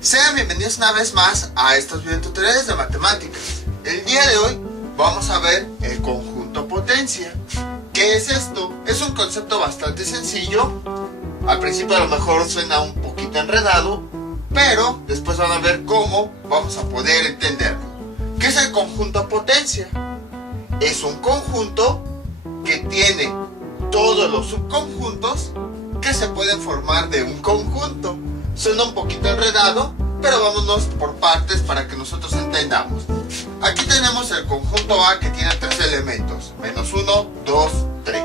Sean bienvenidos una vez más a estos videotutoriales de matemáticas. El día de hoy vamos a ver el conjunto potencia. ¿Qué es esto? Es un concepto bastante sencillo. Al principio a lo mejor suena un poquito enredado, pero después van a ver cómo vamos a poder entenderlo. ¿Qué es el conjunto potencia? Es un conjunto que tiene todos los subconjuntos que se pueden formar de un conjunto. Suena un poquito enredado, pero vámonos por partes para que nosotros entendamos. Aquí tenemos el conjunto A que tiene 3 elementos, menos 1, 2, 3.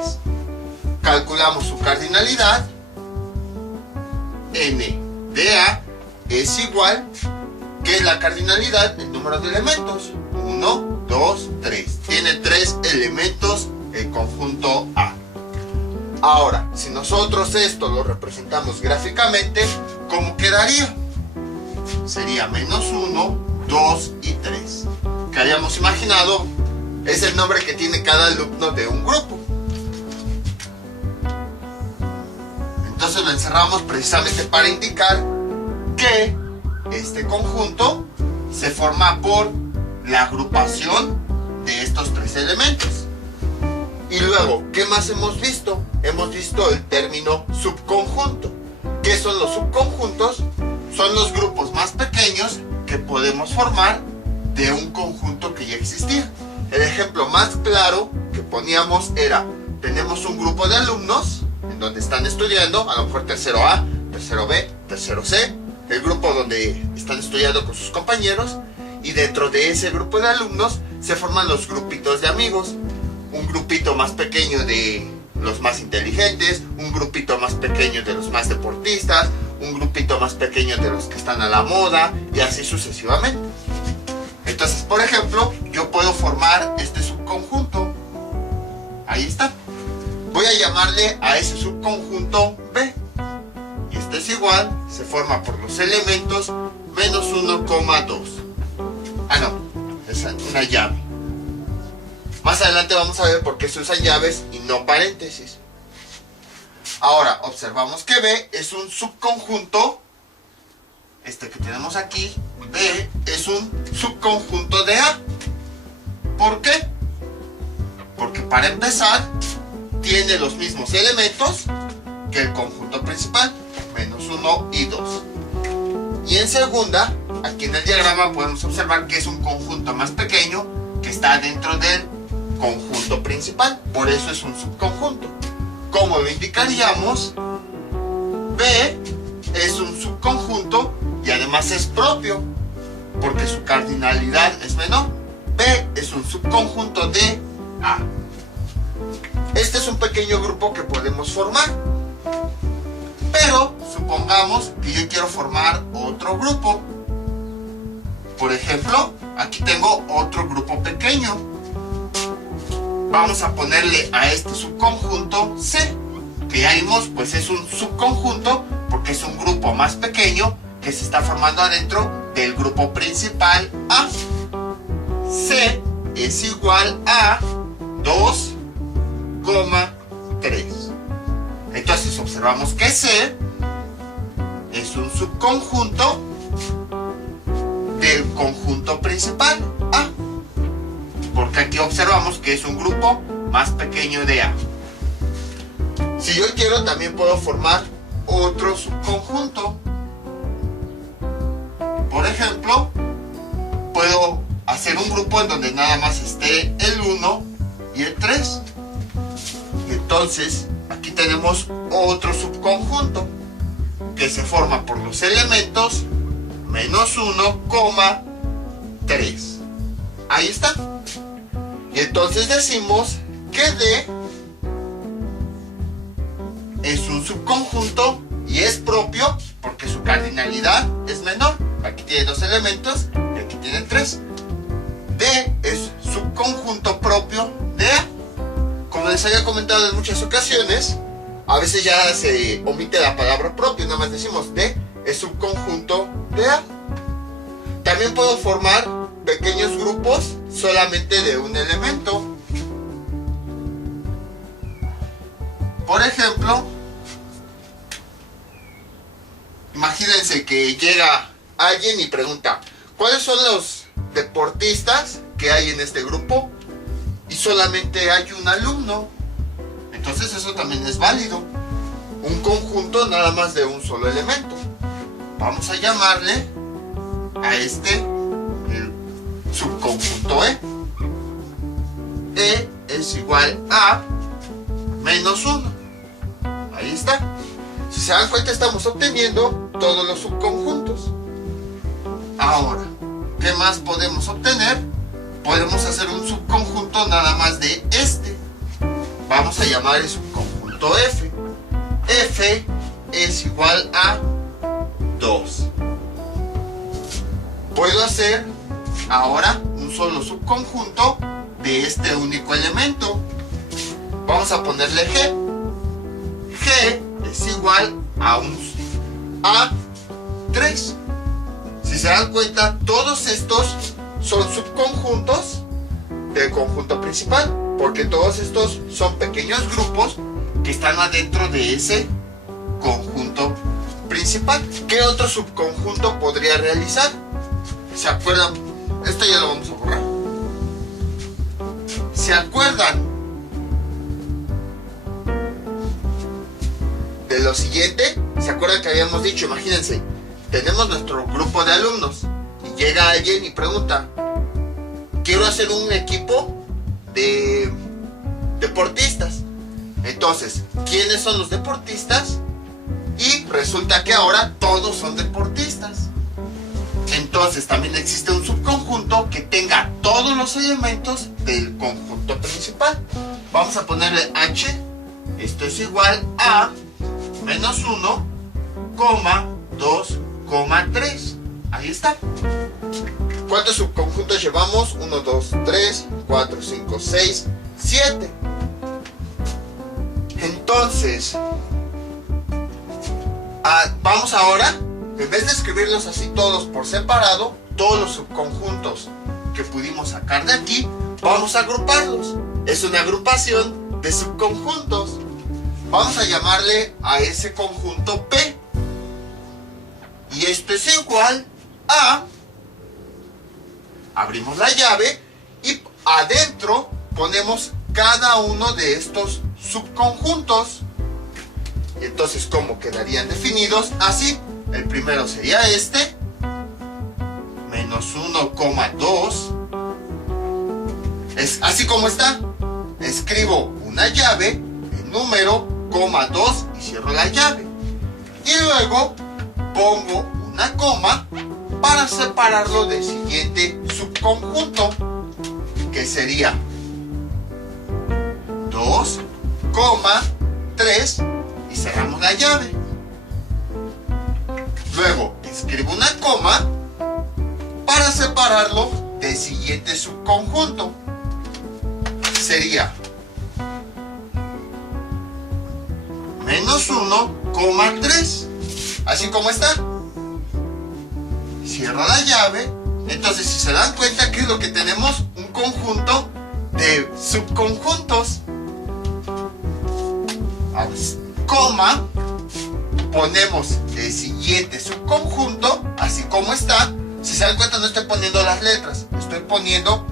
Calculamos su cardinalidad. N de A es igual que la cardinalidad, el número de elementos. 1, 2, 3. Tiene 3 elementos el conjunto A. Ahora, si nosotros esto lo representamos gráficamente, ¿cómo quedaría? Sería menos 1, 2 y 3. Que habíamos imaginado es el nombre que tiene cada alumno de un grupo. Entonces lo encerramos precisamente para indicar que este conjunto se forma por la agrupación de estos 3 elementos. Y luego, ¿qué más hemos visto? Hemos visto el término subconjunto. ¿Qué son los subconjuntos? Son los grupos más pequeños que podemos formar de un conjunto que ya existía. El ejemplo más claro que poníamos era, tenemos un grupo de alumnos en donde están estudiando, a lo mejor tercero A, tercero B, tercero C, el grupo donde están estudiando con sus compañeros, y dentro de ese grupo de alumnos se forman los grupitos de amigos. Un grupito más pequeño de los más inteligentes, un grupito más pequeño de los más deportistas, un grupito más pequeño de los que están a la moda, y así sucesivamente. Entonces, por ejemplo, yo puedo formar este subconjunto. Ahí está. Voy a llamarle a ese subconjunto B. Y este es igual, se forma por los elementos menos 1,2. Ah, no, es una llave. Más adelante vamos a ver por qué se usan llaves y no paréntesis. Ahora, observamos que B es un subconjunto, este que tenemos aquí, B es un subconjunto de A. ¿Por qué? Porque para empezar, tiene los mismos elementos que el conjunto principal, menos 1 y 2. Y en segunda, aquí en el diagrama podemos observar que es un conjunto más pequeño que está dentro del conjunto principal, por eso es un subconjunto. Como lo indicaríamos, B es un subconjunto y además es propio, porque su cardinalidad es menor. B es un subconjunto de A. Este es un pequeño grupo que podemos formar, pero supongamos que yo quiero formar otro grupo. Por ejemplo, aquí tengo otro grupo pequeño. Vamos a ponerle a este subconjunto C, que ya vimos, pues es un subconjunto porque es un grupo más pequeño que se está formando adentro del grupo principal A. C es igual a 2,3. Entonces observamos que C es un subconjunto del conjunto principal A, porque aquí observamos que es un grupo más pequeño de A. Si yo quiero, también puedo formar otro subconjunto. Por ejemplo, puedo hacer un grupo en donde nada más esté el 1 y el 3. Y entonces, aquí tenemos otro subconjunto que se forma por los elementos menos 1,3. Ahí está. Y entonces decimos que D es un subconjunto y es propio porque su cardinalidad es menor. Aquí tiene 2 elementos y aquí tiene 3. D es subconjunto propio de A. Como les había comentado en muchas ocasiones, a veces ya se omite la palabra propio, nada más decimos D es subconjunto de A. También puedo formar pequeños grupos solamente de un elemento. Por ejemplo, imagínense que llega alguien y pregunta, ¿cuáles son los deportistas que hay en este grupo? Y solamente hay un alumno. Entonces eso también es válido. Un conjunto nada más de un solo elemento. Vamos a llamarle a este el subconjunto E. E es igual a menos 1. Ahí está. Si se dan cuenta, estamos obteniendo todos los subconjuntos. Ahora, ¿qué más podemos obtener? Podemos hacer un subconjunto nada más de este. Vamos a llamar el subconjunto F. F es igual a 2. Puedo hacer ahora un solo subconjunto de este único elemento. Vamos a ponerle G. G es igual a 3. Si se dan cuenta, todos estos son subconjuntos del conjunto principal, porque todos estos son pequeños grupos que están adentro de ese conjunto principal. ¿Qué otro subconjunto podría realizar? ¿Se acuerdan? Esto ya lo vamos a borrar. ¿Se acuerdan de lo siguiente? ¿Se acuerdan que habíamos dicho? Imagínense, tenemos nuestro grupo de alumnos y llega alguien y pregunta, quiero hacer un equipo de deportistas. Entonces, ¿quiénes son los deportistas? Y resulta que ahora todos son deportistas. Entonces también existe un subconjunto que tenga todos los elementos del conjunto principal. Vamos a ponerle H. Esto es igual a menos 1, 2, 3. Ahí está. ¿Cuántos subconjuntos llevamos? 1, 2, 3, 4, 5, 6, 7. Entonces, vamos ahora, en vez de escribirlos así todos por separado, todos los subconjuntos que pudimos sacar de aquí, vamos a agruparlos. Es una agrupación de subconjuntos. Vamos a llamarle a ese conjunto P. Y esto es igual a... Abrimos la llave y adentro ponemos cada uno de estos subconjuntos. Y entonces, ¿cómo quedarían definidos? Así. El primero sería este. Menos 1, 2. Es así como está. Escribo una llave, el número, 2 y cierro la llave. Y luego pongo una coma para separarlo del siguiente subconjunto, que sería 2, 3 y cerramos la llave. Luego escribo una coma para separarlo del siguiente subconjunto. Sería menos 1, 3. Así como está. Cierro la llave. Entonces, si se dan cuenta, ¿qué es lo que tenemos? Un conjunto de subconjuntos. Coma. Ponemos el siguiente subconjunto, así como está. Si se dan cuenta, no estoy poniendo las letras, estoy poniendo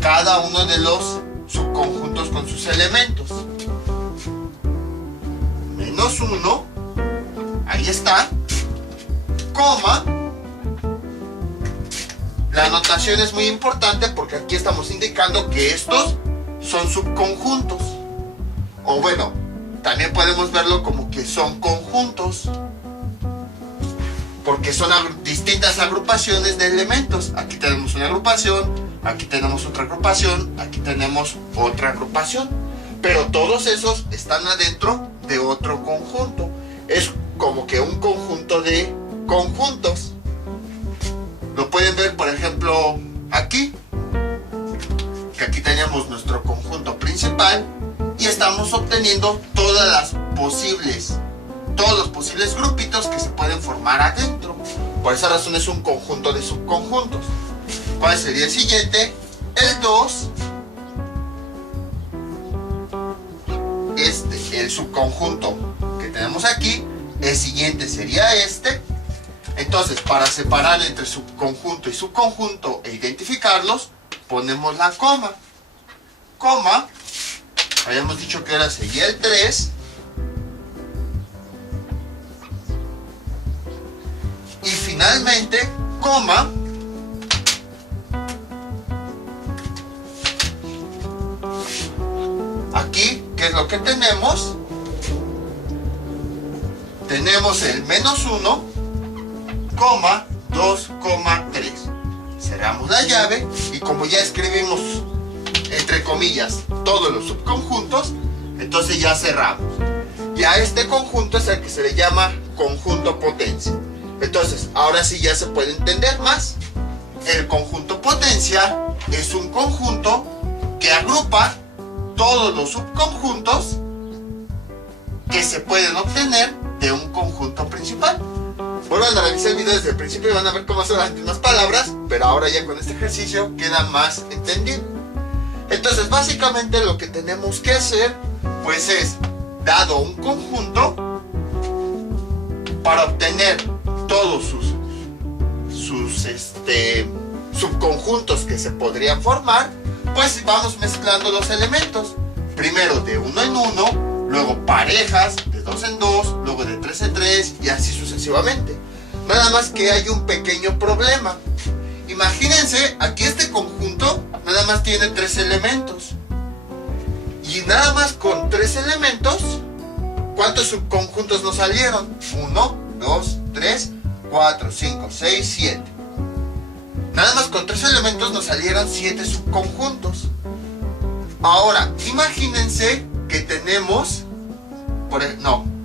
cada uno de los subconjuntos con sus elementos. Menos 1, ahí está, coma. La anotación es muy importante porque aquí estamos indicando que estos son subconjuntos. O bueno, también podemos verlo como que son conjuntos, porque son distintas agrupaciones de elementos. Aquí tenemos una agrupación, aquí tenemos otra agrupación, aquí tenemos otra agrupación, pero todos esos están adentro de otro conjunto. Es como que un conjunto de conjuntos. Lo pueden ver, por ejemplo, aquí, que aquí tenemos nuestro conjunto principal y estamos obteniendo todos los posibles grupitos que se pueden formar adentro. Por esa razón es un conjunto de subconjuntos. ¿Cuál sería el siguiente? El 2. El subconjunto que tenemos aquí, el siguiente sería este. Entonces, para separar entre subconjunto y subconjunto e identificarlos, ponemos la coma. Coma, habíamos dicho que ahora sería el 3. Y finalmente, coma, aquí, ¿qué es lo que tenemos? Tenemos el menos 1, coma, 2, 3. Cerramos la llave y como ya escribimos, entre comillas, todos los subconjuntos, entonces ya cerramos. Y a este conjunto es el que se le llama conjunto potencia. Entonces, ahora sí ya se puede entender más. El conjunto potencia es un conjunto que agrupa todos los subconjuntos que se pueden obtener de un conjunto principal. Vuelvan a revisar el video desde el principio y van a ver cómo son las mismas palabras, pero ahora ya con este ejercicio queda más entendido. Entonces, básicamente lo que tenemos que hacer, pues es, dado un conjunto, para obtener todos sus subconjuntos que se podrían formar, pues vamos mezclando los elementos. Primero de uno en uno, luego parejas, de 2 en 2, luego de 3 en 3 y así sucesivamente. Nada más que hay un pequeño problema. Imagínense, aquí este conjunto nada más tiene 3 elementos. Y nada más con 3 elementos, ¿cuántos subconjuntos nos salieron? 1, 2, 3, 4, 5, 6, 7. Nada más con 3 elementos nos salieron 7 subconjuntos. Ahora, imagínense que tenemos,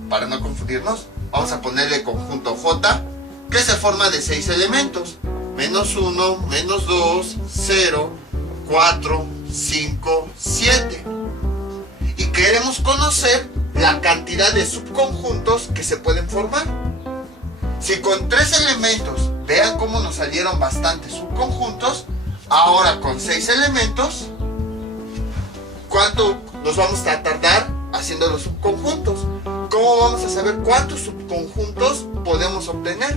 para no confundirnos, vamos a ponerle conjunto J, que se forma de 6 elementos. Menos 1, menos 2, 0, 4, 5, 7. Y queremos conocer la cantidad de subconjuntos que se pueden formar. Si con 3 elementos, vean cómo nos salieron bastantes subconjuntos, ahora con 6 elementos, ¿cuánto nos vamos a tardar haciendo los subconjuntos? ¿Cómo vamos a saber cuántos subconjuntos podemos obtener?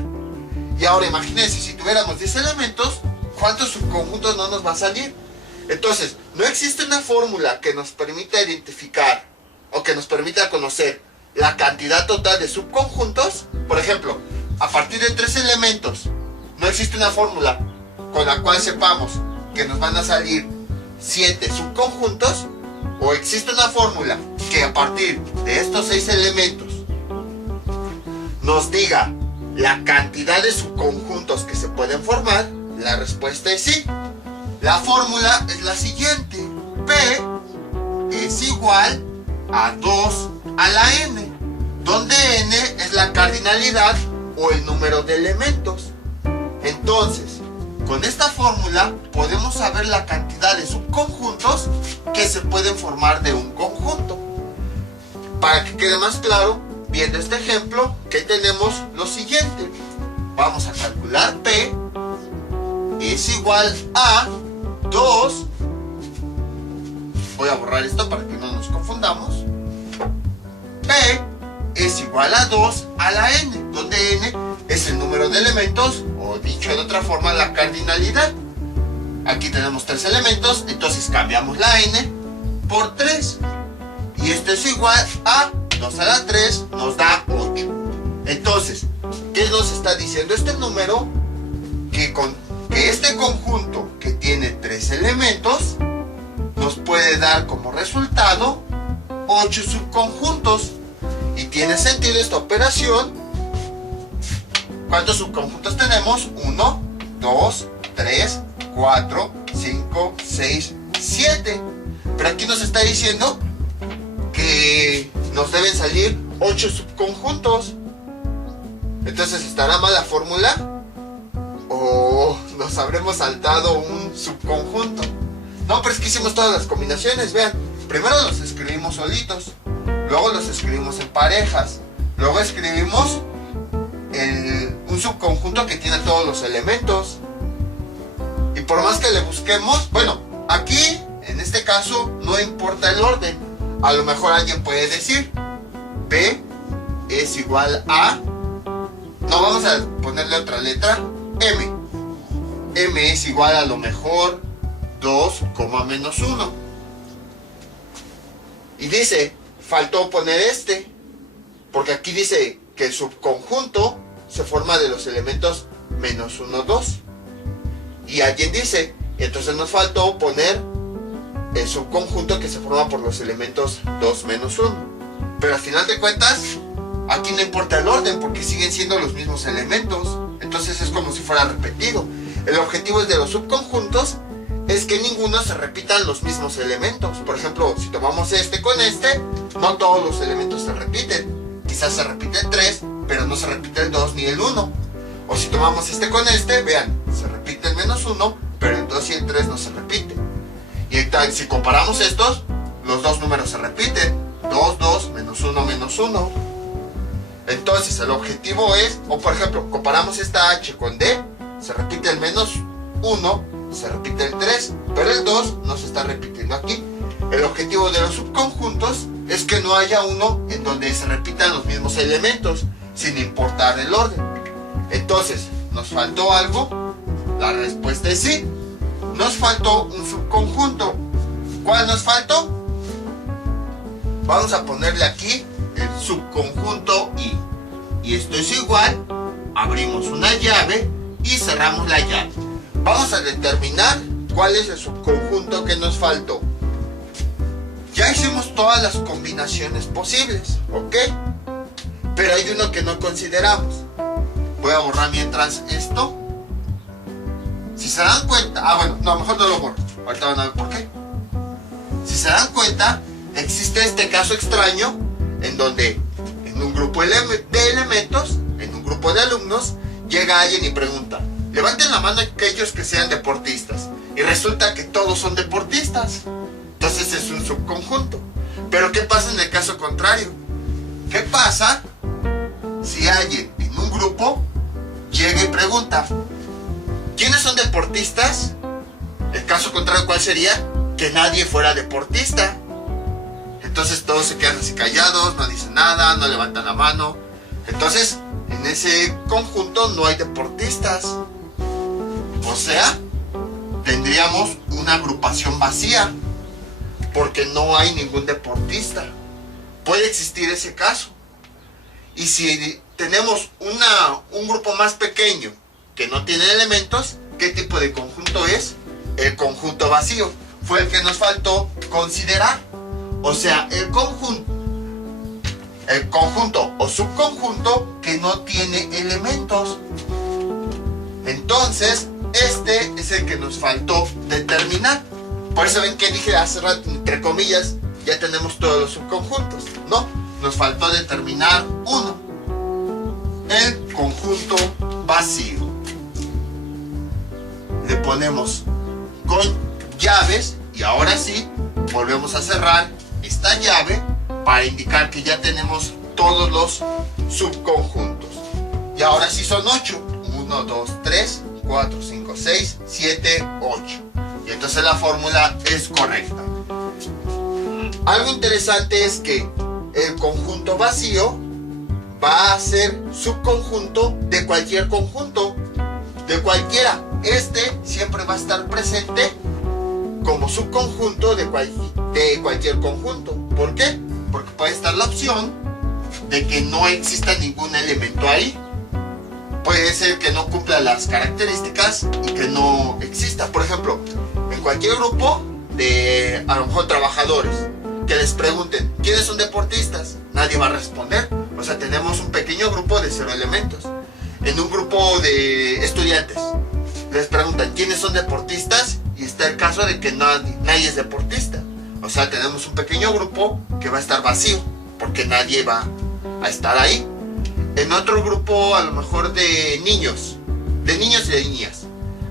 Y ahora imagínense, si tuviéramos 10 elementos, ¿cuántos subconjuntos no nos va a salir? Entonces, no existe una fórmula que nos permita identificar o que nos permita conocer la cantidad total de subconjuntos. Por ejemplo, a partir de 3 elementos, no existe una fórmula con la cual sepamos que nos van a salir 7 subconjuntos, o existe una fórmula que a partir de estos 6 elementos nos diga la cantidad de subconjuntos que se pueden formar. La respuesta es sí. La fórmula es la siguiente: P es igual a 2 a la n, donde n es la cardinalidad o el número de elementos. Entonces, con esta fórmula podemos saber la cantidad de subconjuntos que se pueden formar de un conjunto. Para que quede más claro, viendo este ejemplo, que tenemos lo siguiente. Vamos a calcular P es igual a 2. Voy a borrar esto para que no nos confundamos. P es igual a 2 a la n, donde n es el número de elementos, o dicho de otra forma, la cardinalidad. Aquí tenemos 3 elementos, entonces cambiamos la n por 3. Y esto es igual a 2 a la 3, nos da 8. Entonces, ¿qué nos está diciendo este número? Que este conjunto que tiene 3 elementos nos puede dar como resultado 8 subconjuntos. Y tiene sentido esta operación. ¿Cuántos subconjuntos tenemos? 1, 2, 3, 4, 5, 6, 7. Pero aquí nos está diciendo que nos deben salir 8 subconjuntos. Entonces, ¿estará mal la fórmula? ¿O nos habremos saltado un subconjunto? No, pero es que hicimos todas las combinaciones, vean. Primero los escribimos solitos, luego los escribimos en parejas, luego escribimos un subconjunto que tiene todos los elementos. Y por más que le busquemos, bueno, aquí, en este caso, no importa el orden. A lo mejor alguien puede decir, P es igual a, no vamos a ponerle otra letra, M. M es igual a lo mejor 2, menos 1. Y dice, faltó poner este, porque aquí dice que el subconjunto se forma de los elementos menos 1, 2. Y alguien dice, entonces nos faltó poner el subconjunto que se forma por los elementos 2 menos 1. Pero al final de cuentas, aquí no importa el orden porque siguen siendo los mismos elementos. Entonces es como si fuera repetido. El objetivo de los subconjuntos es que ninguno se repitan los mismos elementos. Por ejemplo, si tomamos este con este, no todos los elementos se repiten. Quizás se repite el 3, pero no se repite el 2 ni el 1. O si tomamos este con este, vean, se repite el menos 1, pero el 2 y el 3 no se repiten. Y entonces, si comparamos estos, los dos números se repiten. 2, 2, menos 1, menos 1. Entonces el objetivo es, o por ejemplo, comparamos esta H con D, se repite el menos 1, se repite el 3, pero el 2 no se está repitiendo aquí. El objetivo de los subconjuntos es que no haya uno en donde se repitan los mismos elementos, sin importar el orden. Entonces, ¿nos faltó algo? La respuesta es sí. Nos faltó un subconjunto. ¿Cuál nos faltó? Vamos a ponerle aquí el subconjunto I. Y esto es igual, abrimos una llave y cerramos la llave. Vamos a determinar cuál es el subconjunto que nos faltó. Ya hicimos todas las combinaciones posibles, ¿ok? Pero hay uno que no consideramos. Voy a borrar mientras esto. Si se dan cuenta, bueno, no, mejor no lo borro. Ahorita van a ver por qué. Si se dan cuenta, existe este caso extraño en donde en un grupo de elementos, en un grupo de alumnos, llega alguien y pregunta, levanten la mano aquellos que sean deportistas. Y resulta que todos son deportistas. Entonces es un subconjunto. Pero ¿qué pasa en el caso contrario? ¿Qué pasa si alguien en un grupo llega y pregunta, ¿quiénes son deportistas? El caso contrario, ¿cuál sería? Que nadie fuera deportista. Entonces todos se quedan así callados, no dicen nada, no levantan la mano. Entonces, en ese conjunto no hay deportistas. O sea, tendríamos una agrupación vacía, porque no hay ningún deportista. Puede existir ese caso. Y si tenemos un grupo más pequeño que no tiene elementos, ¿qué tipo de conjunto es? El conjunto vacío. Fue el que nos faltó considerar. O sea, el conjunto o subconjunto que no tiene elementos. Entonces, este es el que nos faltó determinar. Por eso ven que dije hace rato, entre comillas, ya tenemos todos los subconjuntos. No, nos faltó determinar uno. El conjunto vacío. Le ponemos con llaves y ahora sí, volvemos a cerrar esta llave para indicar que ya tenemos todos los subconjuntos. Y ahora sí son 8. 1, 2, 3, 4, 5, 6, 7, 8. Y entonces la fórmula es correcta. Algo interesante es que el conjunto vacío va a ser subconjunto de cualquier conjunto, de cualquiera. Este siempre va a estar presente como subconjunto de cualquier conjunto. ¿Por qué? Porque puede estar la opción de que no exista ningún elemento ahí. Puede ser que no cumpla las características y que no exista. Por ejemplo, en cualquier grupo de, a lo mejor, trabajadores, que les pregunten, ¿quiénes son deportistas? Nadie va a responder. O sea, tenemos un pequeño grupo de 0 elementos. En un grupo de estudiantes, les preguntan, ¿quiénes son deportistas? Y está el caso de que nadie es deportista. O sea, tenemos un pequeño grupo que va a estar vacío, porque nadie va a estar ahí. En otro grupo, a lo mejor de niños y de niñas,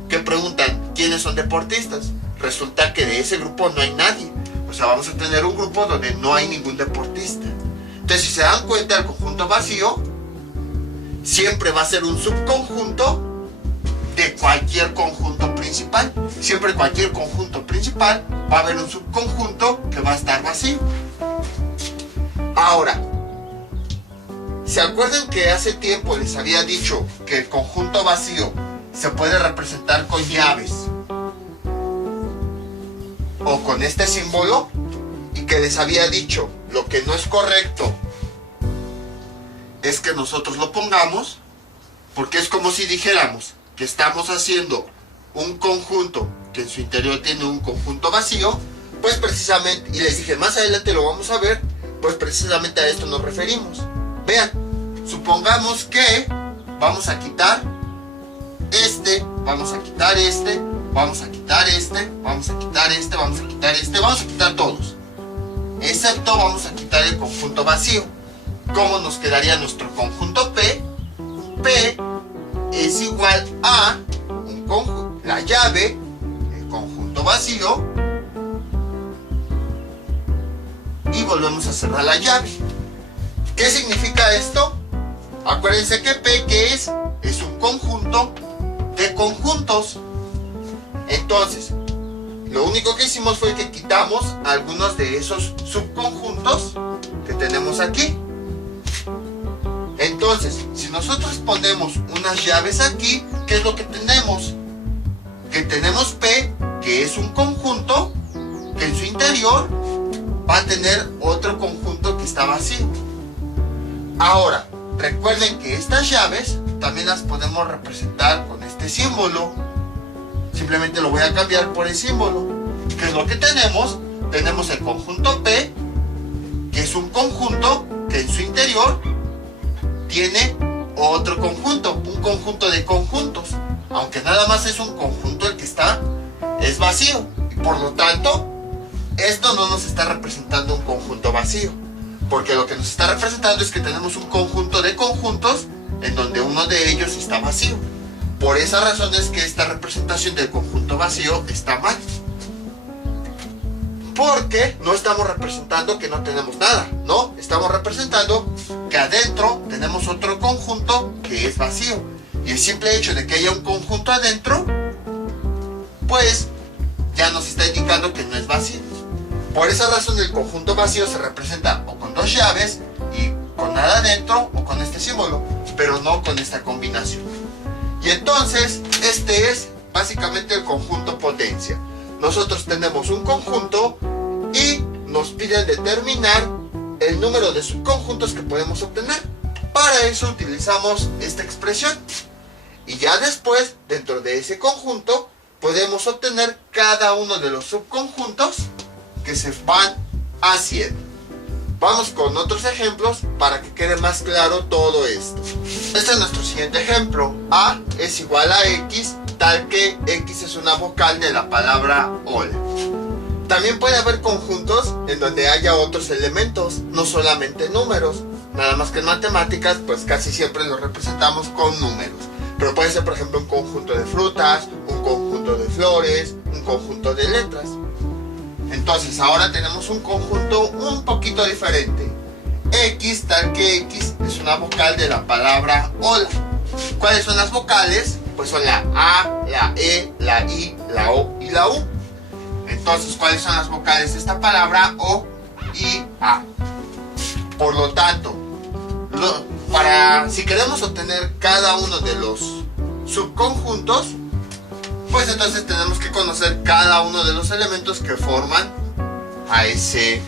que preguntan, ¿quiénes son deportistas? Resulta que de ese grupo no hay nadie. O sea, vamos a tener un grupo donde no hay ningún deportista. Entonces, si se dan cuenta, el conjunto vacío siempre va a ser un subconjunto de cualquier conjunto principal. Siempre cualquier conjunto principal va a haber un subconjunto que va a estar vacío. Ahora, ¿se acuerdan que hace tiempo les había dicho que el conjunto vacío se puede representar con llaves o con este símbolo? Y que les había dicho, lo que no es correcto es que nosotros lo pongamos, porque es como si dijéramos que estamos haciendo un conjunto que en su interior tiene un conjunto vacío, pues precisamente, y les dije más adelante lo vamos a ver, pues precisamente a esto nos referimos. Vean, supongamos que vamos a quitar este, vamos a quitar este, vamos a quitar este, vamos a quitar este, vamos a quitar este, vamos a quitar todos, excepto vamos a quitar el conjunto vacío. ¿Cómo nos quedaría nuestro conjunto P? P es igual a un conjunto, la llave, el conjunto vacío, y volvemos a cerrar la llave. ¿Qué significa esto? Acuérdense que P, ¿qué es? Es un conjunto de conjuntos. Entonces, lo único que hicimos fue que quitamos algunos de esos subconjuntos que tenemos aquí. Entonces, si nosotros ponemos unas llaves aquí, ¿qué es lo que tenemos? Que tenemos P, que es un conjunto que en su interior va a tener otro conjunto que está vacío. Ahora, recuerden que estas llaves también las podemos representar con este símbolo. Simplemente lo voy a cambiar por el símbolo. ¿Qué es lo que tenemos? Tenemos el conjunto P, que es un conjunto que en su interior tiene otro conjunto, un conjunto de conjuntos, aunque nada más es un conjunto el que es vacío, y por lo tanto esto no nos está representando un conjunto vacío, porque lo que nos está representando es que tenemos un conjunto de conjuntos en donde uno de ellos está vacío. Por esa razón es que esta representación del conjunto vacío está mal, porque no estamos representando que no tenemos nada, no, estamos representando que adentro tenemos otro conjunto que es vacío, y el simple hecho de que haya un conjunto adentro, pues ya nos está indicando que no es vacío. Por esa razón el conjunto vacío se representa o con dos llaves y con nada adentro, o con este símbolo, pero no con esta combinación. Y entonces este es básicamente el conjunto potencia. Nosotros tenemos un conjunto y nos piden determinar el número de subconjuntos que podemos obtener. Para eso utilizamos esta expresión. Y ya después, dentro de ese conjunto, podemos obtener cada uno de los subconjuntos que se van haciendo. Vamos con otros ejemplos para que quede más claro todo esto. Este es nuestro siguiente ejemplo. A es igual a X, tal que X es una vocal de la palabra hola. También puede haber conjuntos en donde haya otros elementos, no solamente números. Nada más que en matemáticas, pues casi siempre los representamos con números. Pero puede ser, por ejemplo, un conjunto de frutas, un conjunto de flores, un conjunto de letras. Entonces, ahora tenemos un conjunto un poquito diferente. X, tal que X es una vocal de la palabra hola. ¿Cuáles son las vocales? Pues son la A, la E, la I, la O y la U. Entonces, ¿cuáles son las vocales de esta palabra? O, I, A. Por lo tanto, si queremos obtener cada uno de los subconjuntos, pues entonces tenemos que conocer cada uno de los elementos que forman a ese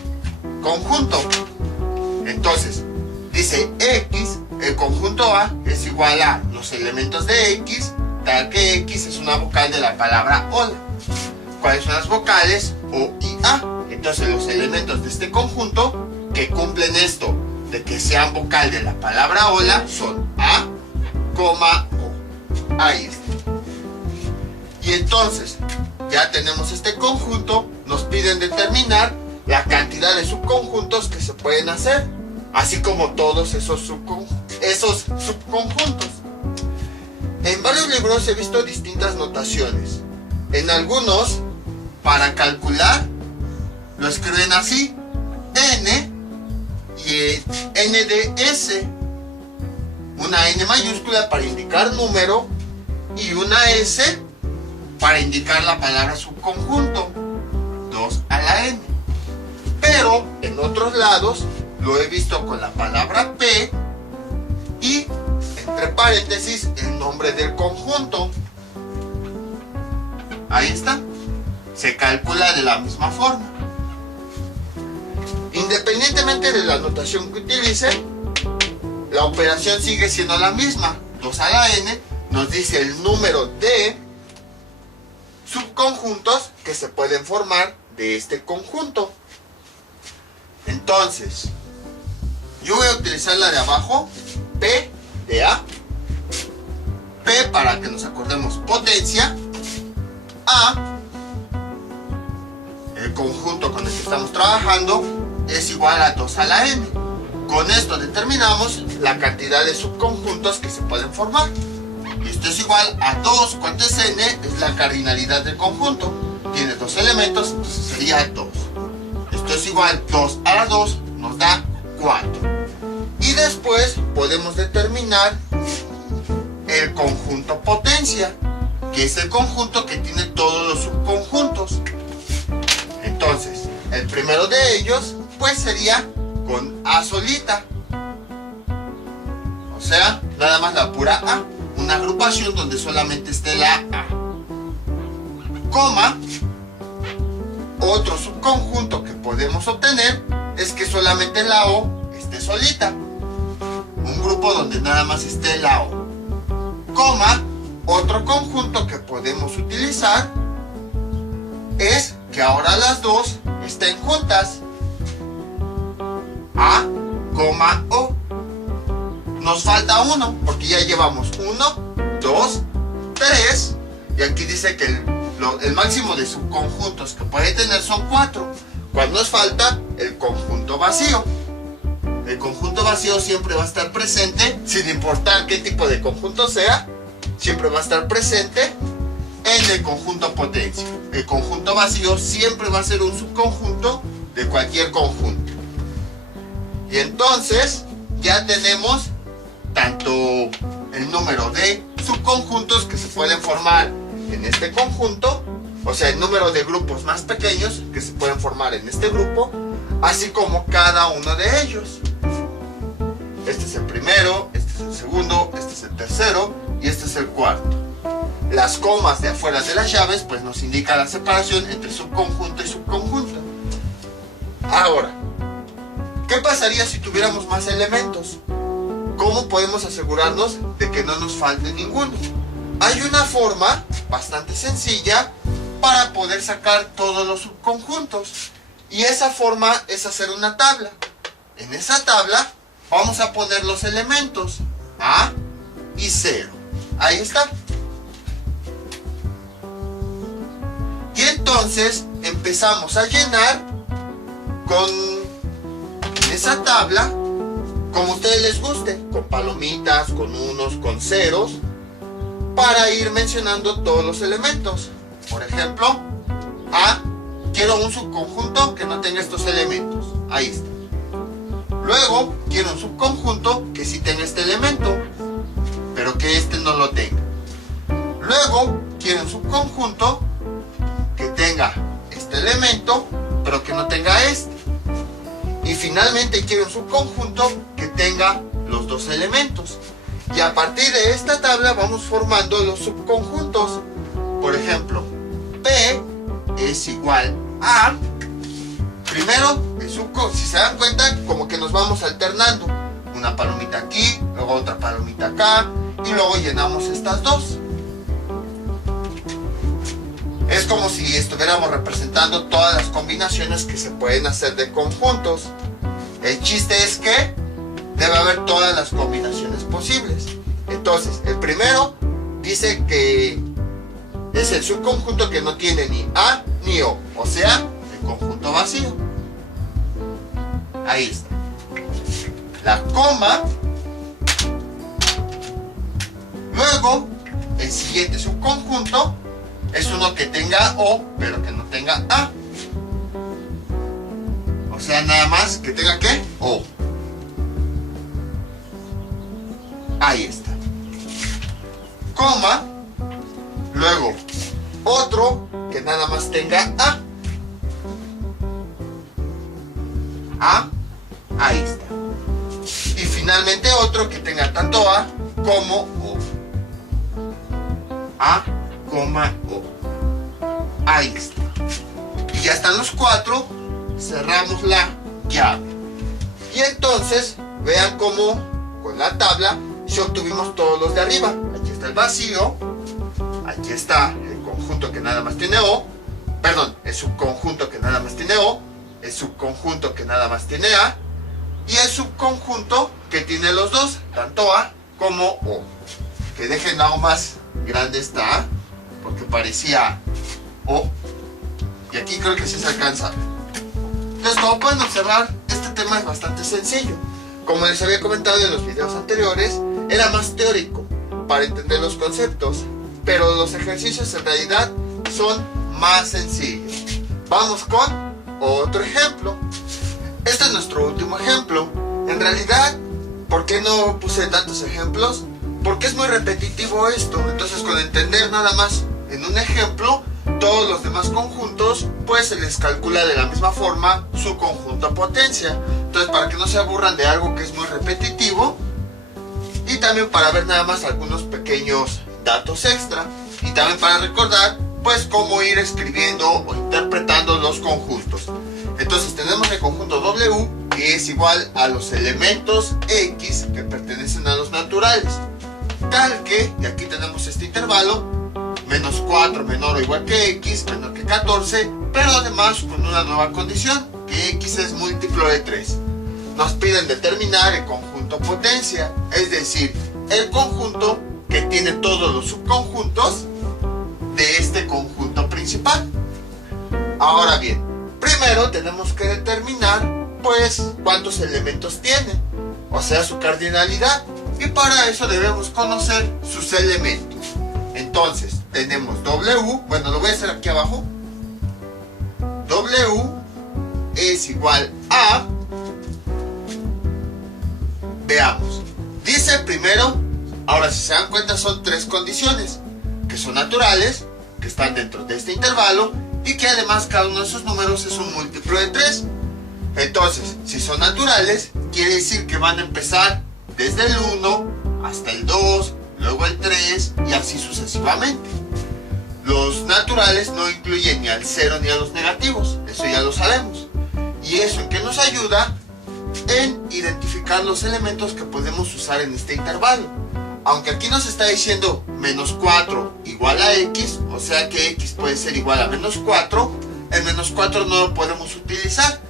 conjunto. Entonces, dice X, el conjunto A es igual a los elementos de X, tal que X es una vocal de la palabra hola. ¿Cuáles son las vocales? O y A. Entonces los elementos de este conjunto que cumplen esto de que sean vocal de la palabra hola son A, O. Ahí está. Y entonces, ya tenemos este conjunto, nos piden determinar la cantidad de subconjuntos que se pueden hacer, así como todos esos subconjuntos. En varios libros he visto distintas notaciones. En algunos, para calcular, lo escriben así, N y N de S. una N mayúscula para indicar número y una S para indicar la palabra subconjunto, 2 a la N. Pero en otros lados lo he visto con la palabra P y entre paréntesis el nombre del conjunto. Ahí está. Se calcula de la misma forma. Independientemente de la notación que utilice, la operación sigue siendo la misma. 2 a la N nos dice el número de subconjuntos que se pueden formar de este conjunto. Entonces, yo voy a utilizar la de abajo, P de A. P para que nos acordemos, potencia. A, el conjunto con el que estamos trabajando, es igual a 2 a la N. Con esto determinamos la cantidad de subconjuntos que se pueden formar. Y esto es igual a 2. ¿Cuánto es N? Es la cardinalidad del conjunto. Tiene 2 elementos, entonces sería 2. Esto es igual, 2 a la 2 nos da 4. Y después podemos determinar el conjunto potencia, que es el conjunto que tiene todos los subconjuntos. Entonces, el primero de ellos, pues sería con A solita. O sea, nada más la pura A. Una agrupación donde solamente esté la A. Coma. Otro subconjunto que podemos obtener es que solamente la O esté solita. Un grupo donde nada más esté la O. Coma. Otro conjunto que podemos utilizar es que ahora las dos estén juntas. A, O. Nos falta uno, porque ya llevamos 1, 2, 3. Y aquí dice que el máximo de subconjuntos que puede tener son 4. Cuando nos falta el conjunto vacío. El conjunto vacío siempre va a estar presente, sin importar qué tipo de conjunto sea. Siempre va a estar presente en el conjunto potencia. El conjunto vacío siempre va a ser un subconjunto de cualquier conjunto. Y entonces ya tenemos tanto el número de subconjuntos que se pueden formar en este conjunto, o sea, el número de grupos más pequeños que se pueden formar en este grupo, así como cada uno de ellos. Este es el primero, este es el segundo, este es el tercero y este es el cuarto. Las comas de afuera de las llaves pues nos indican la separación entre subconjunto y subconjunto. Ahora, ¿qué pasaría si tuviéramos más elementos? ¿Cómo podemos asegurarnos de que no nos falte ninguno? Hay una forma bastante sencilla para poder sacar todos los subconjuntos. Y esa forma es hacer una tabla. En esa tabla vamos a poner los elementos A y 0. Ahí está. Y entonces empezamos a llenar con esa tabla como a ustedes les guste, con palomitas, con unos, con ceros, para ir mencionando todos los elementos. Por ejemplo, A, quiero un subconjunto que no tenga estos elementos. Ahí está. Luego, quiero un subconjunto que sí tenga este elemento, pero que este no lo tenga. Luego, quiero un subconjunto que tenga este elemento, pero que no tenga este. Y finalmente quiero un subconjunto que tenga los dos elementos. Y a partir de esta tabla vamos formando los subconjuntos. Por ejemplo, P es igual a... Primero, si se dan cuenta, como que nos vamos alternando. Una palomita aquí, luego otra palomita acá, y luego llenamos estas dos. Es como si estuviéramos representando todas las combinaciones que se pueden hacer de conjuntos. El chiste es que debe haber todas las combinaciones posibles. Entonces, el primero dice que es el subconjunto que no tiene ni A ni O, o sea, el conjunto vacío. Ahí está. La coma. Luego, el siguiente subconjunto es uno que tenga O, pero que no tenga A. O sea, nada más que tenga ¿qué? O. ahí está, coma, luego otro que nada más tenga A, ahí está, y finalmente otro que tenga tanto A como O, A, coma, O, ahí está, y ya están los cuatro, cerramos la llave, y entonces vean cómo con la tabla si obtuvimos todos los de arriba. Aquí está el vacío, aquí está el conjunto que nada más tiene O, perdón, el subconjunto que nada más tiene O, el subconjunto que nada más tiene A, y el subconjunto que tiene los dos, tanto A como O. Que dejen algo más grande esta A, porque parecía O, y aquí creo que sí se alcanza. Entonces, como pueden observar, este tema es bastante sencillo. Como les había comentado en los videos anteriores, era más teórico para entender los conceptos, pero los ejercicios en realidad son más sencillos. Vamos con otro ejemplo. Este es nuestro último ejemplo. En realidad, ¿por qué no puse tantos ejemplos? Porque es muy repetitivo esto. Entonces, con entender nada más en un ejemplo, todos los demás conjuntos, pues se les calcula de la misma forma su conjunto potencia. Entonces, para que no se aburran de algo que es muy repetitivo, y también para ver nada más algunos pequeños datos extra, y también para recordar pues cómo ir escribiendo o interpretando los conjuntos. Entonces tenemos el conjunto W, que es igual a los elementos X que pertenecen a los naturales, tal que, y aquí tenemos este intervalo, menos 4 menor o igual que X, menor que 14, pero además con una nueva condición, que X es múltiplo de 3. Nos piden determinar el conjunto potencia, es decir, el conjunto que tiene todos los subconjuntos de este conjunto principal. Ahora bien, primero tenemos que determinar pues cuántos elementos tiene, o sea su cardinalidad, y para eso debemos conocer sus elementos. Entonces tenemos W, bueno, lo voy a hacer aquí abajo. W es igual a, veamos, dice primero, ahora si se dan cuenta son tres condiciones, que son naturales, que están dentro de este intervalo, y que además cada uno de esos números es un múltiplo de 3. Entonces, si son naturales, quiere decir que van a empezar desde el 1 hasta el 2, luego el 3 y así sucesivamente. Los naturales no incluyen ni al 0 ni a los negativos, eso ya lo sabemos. ¿Y eso en qué nos ayuda? En identificar los elementos que podemos usar en este intervalo. Aunque aquí nos está diciendo menos 4 igual a X, o sea que X puede ser igual a menos 4, el menos 4 no lo podemos utilizar,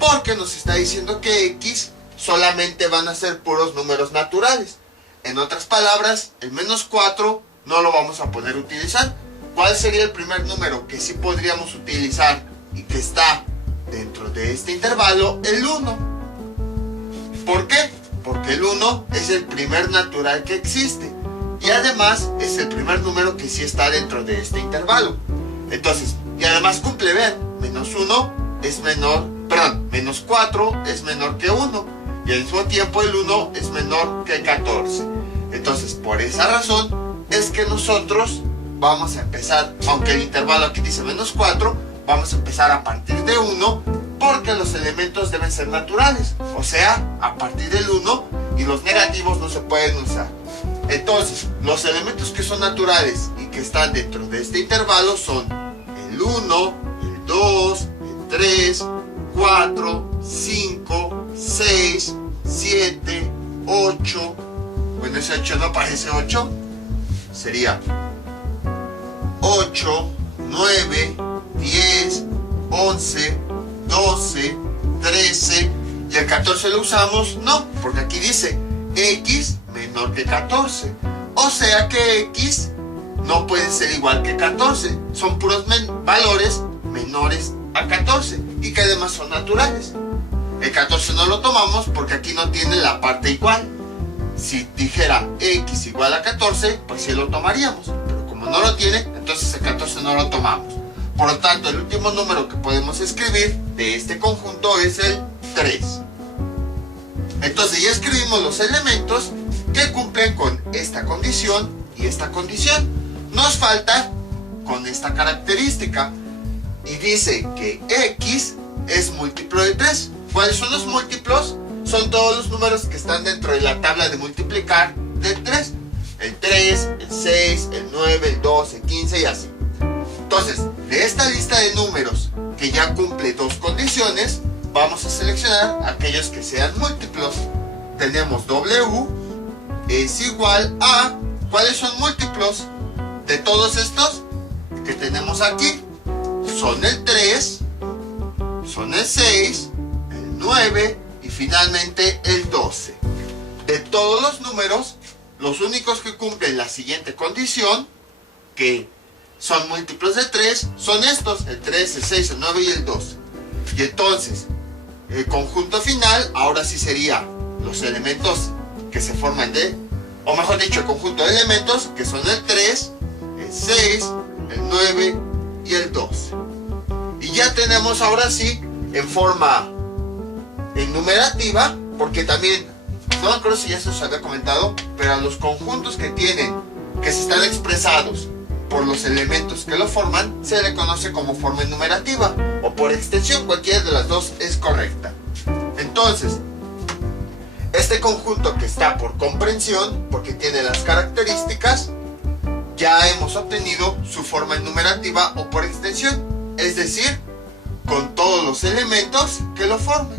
porque nos está diciendo que X solamente van a ser puros números naturales. En otras palabras, el menos 4 no lo vamos a poder utilizar. ¿Cuál sería el primer número que sí podríamos utilizar y que está dentro de este intervalo? El 1. ¿Por qué? Porque el 1 es el primer natural que existe y además es el primer número que sí está dentro de este intervalo. Entonces, y además cumple, vean, menos 1 es menor, perdón, menos 4 es menor que 1 y al mismo tiempo el 1 es menor que 14. Entonces, por esa razón es que nosotros vamos a empezar, aunque el intervalo aquí dice menos 4, vamos a empezar a partir de 1, porque los elementos deben ser naturales, o sea, a partir del 1, y los negativos no se pueden usar. Entonces, los elementos que son naturales y que están dentro de este intervalo son el 1, el 2, el 3, 4, 5, 6, 7, 8, bueno, ese 8 no parece 8, sería 8, 9, 10, 11, 12, 13, y el 14 lo usamos, no, porque aquí dice X menor que 14, o sea que X no puede ser igual que 14, son puros valores menores a 14 y que además son naturales. El 14 no lo tomamos porque aquí no tiene la parte igual. Si dijera X igual a 14, pues sí lo tomaríamos, pero como no lo tiene, entonces el 14 no lo tomamos. Por lo tanto, el último número que podemos escribir de este conjunto es el 3. Entonces ya escribimos los elementos que cumplen con esta condición y esta condición. Nos falta con esta característica y dice que x es múltiplo de 3. ¿Cuáles son los múltiplos? Son todos los números que están dentro de la tabla de multiplicar de 3. El 3, el 6, el 9, el 12, el 15 y así. Entonces, de esta lista de números que ya cumple dos condiciones, vamos a seleccionar aquellos que sean múltiplos. Tenemos W es igual a... ¿Cuáles son múltiplos de todos estos que tenemos aquí? Son el 3, son el 6, el 9 y finalmente el 12. De todos los números, los únicos que cumplen la siguiente condición, que son múltiplos de 3, son estos, el 3, el 6, el 9 y el 12. Y entonces, el conjunto final, ahora sí sería los elementos que se forman de, o mejor dicho, el conjunto de elementos, que son el 3, el 6, el 9 y el 12. Y ya tenemos ahora sí, en forma enumerativa, porque también, no me acuerdo si ya se os había comentado, pero a los conjuntos que se están expresados por los elementos que lo forman, se le conoce como forma enumerativa, o por extensión, cualquiera de las dos es correcta. Entonces, este conjunto que está por comprensión, porque tiene las características, ya hemos obtenido su forma enumerativa o por extensión, es decir, con todos los elementos que lo forman.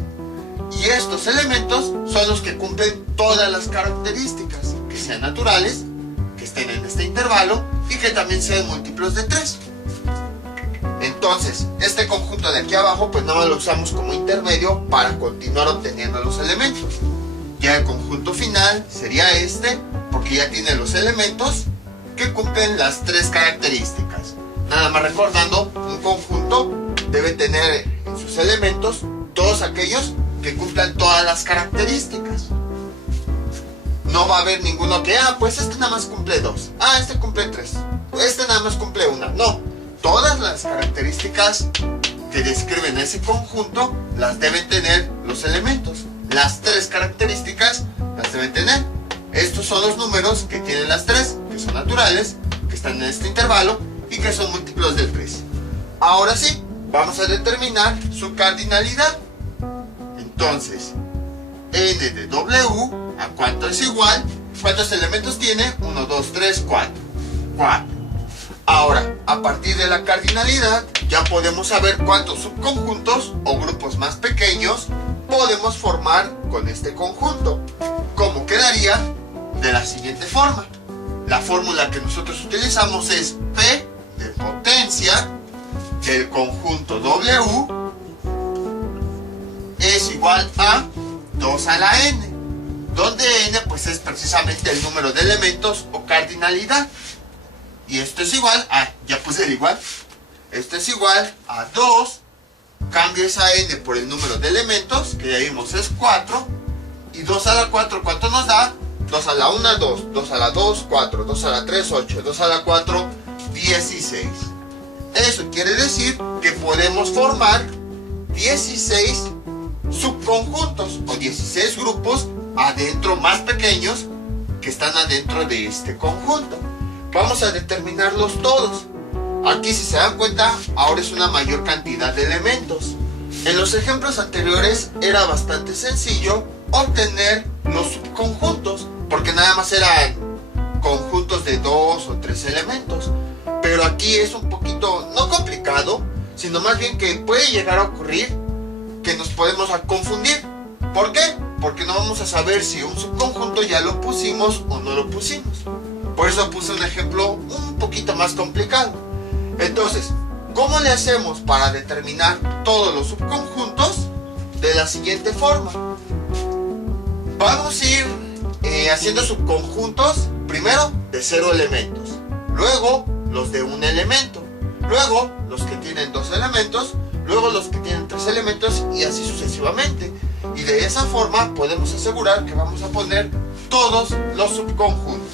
Y estos elementos son los que cumplen todas las características, que sean naturales, que estén en este intervalo y que también sean múltiplos de 3. Entonces, este conjunto de aquí abajo, pues nada más lo usamos como intermedio para continuar obteniendo los elementos. Ya el conjunto final sería este, porque ya tiene los elementos que cumplen las tres características. Nada más recordando, un conjunto debe tener en sus elementos todos aquellos que cumplan todas las características. No va a haber ninguno que, pues este nada más cumple 2, este cumple 3, este nada más cumple 1. No, todas las características que describen ese conjunto las deben tener los elementos. Las tres características las deben tener. Estos son los números que tienen las tres, que son naturales, que están en este intervalo y que son múltiplos del 3. Ahora sí, vamos a determinar su cardinalidad. Entonces, n de w, ¿a cuánto es igual? ¿Cuántos elementos tiene? 1, 2, 3, 4. 4. Ahora, a partir de la cardinalidad, ya podemos saber cuántos subconjuntos o grupos más pequeños podemos formar con este conjunto. ¿Cómo quedaría? De la siguiente forma. La fórmula que nosotros utilizamos es P de potencia del conjunto W es igual a 2 a la n, donde n pues es precisamente el número de elementos o cardinalidad. Y esto es igual a, ya puse el igual, esto es igual a 2, cambio esa n por el número de elementos, que ya vimos es 4, y 2 a la 4, ¿cuánto nos da? 2 a la 1, 2, 2 a la 2, 4, 2 a la 3, 8, 2 a la 4, 16. Eso quiere decir que podemos formar 16 subconjuntos o 16 grupos adentro más pequeños que están adentro de este conjunto. Vamos a determinarlos todos. Aquí, si se dan cuenta, ahora es una mayor cantidad de elementos. En los ejemplos anteriores era bastante sencillo obtener los subconjuntos, porque nada más eran conjuntos de 2 o 3 elementos. Pero aquí es un poquito, no complicado, sino más bien que puede llegar a ocurrir que nos podemos confundir. ¿Por qué? Porque no vamos a saber si un subconjunto ya lo pusimos o no lo pusimos. Por eso puse un ejemplo un poquito más complicado. Entonces, ¿cómo le hacemos para determinar todos los subconjuntos? De la siguiente forma. Vamos a ir haciendo subconjuntos, primero de 0 elementos, luego los de un elemento, luego los que tienen 2 elementos, luego los que tienen 3 elementos y así sucesivamente. Y de esa forma podemos asegurar que vamos a poner todos los subconjuntos.